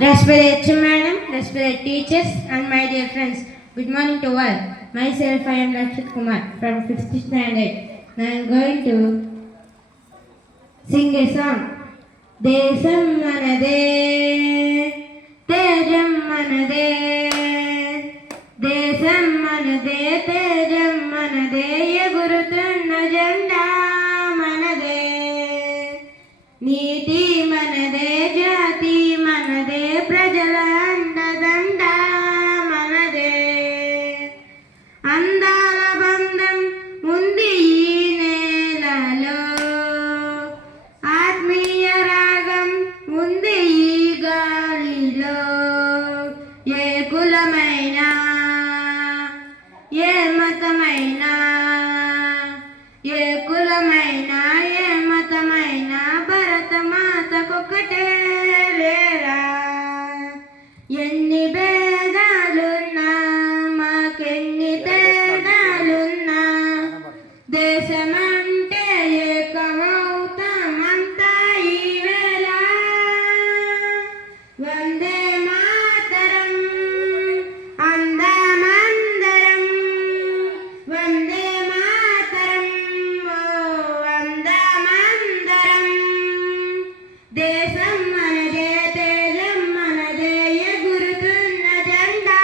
Respected Madam, respected teachers and my dear friends, good morning to all. Myself I am Rakshit Kumar from 5th standard. I am going to sing a song. Desam manade, tejam manade, desam manade, tejam manade, ye gurutunna janda manade, నీతి మనదే జాతి మనదే ప్రజల అండదండ మనదే అందాల బంధం ఉంది ఈ నేలలో ఆత్మీయ రాగం ఉంది ఈ గాలిలో ఏ కులమైనా ఏ మతమైనా ఏ కులమైనా ఏ మతమైనా భరతమాతకొక్కటే లేరా ఎన్ని భేదాలున్నా మాకెన్ని తేడాలున్నా దేశమంటే ఏకమవుతామంతా ఈవేళ వందే మాతరం అందమందరం వందే మాతరం అందమందరం దేశం మనదే తేజం మనదే ఎగురుతున్న జెండా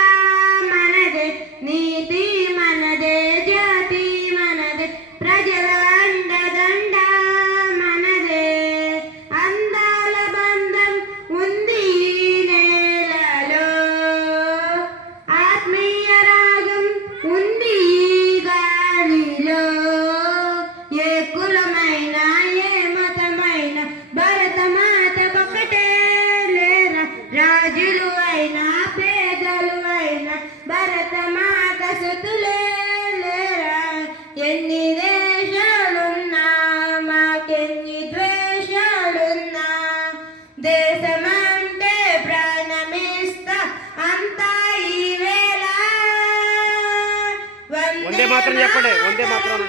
మనదే నీతి మనదే జాతి మనదే ప్రజల అండదండ మనదే అందాల బంధం ఉంది ఈ నేలలో ఆత్మీయ రాగం ఉంది ఈ గాలిలో ఏ కులమైనా ఏ మతమైనా భరతమాతకొక్కటే లేరా రాజులు అయినా పేదలు అయినా భరతమాత సుతులే లేరా ఎన్ని దేశాలున్నా మాకెన్ని ద్వేషాలున్నా దేశమంటే ప్రాణమిస్తా అంతా ఈవేళ వందే మాత్రం చెప్పండి వందే మాత్రం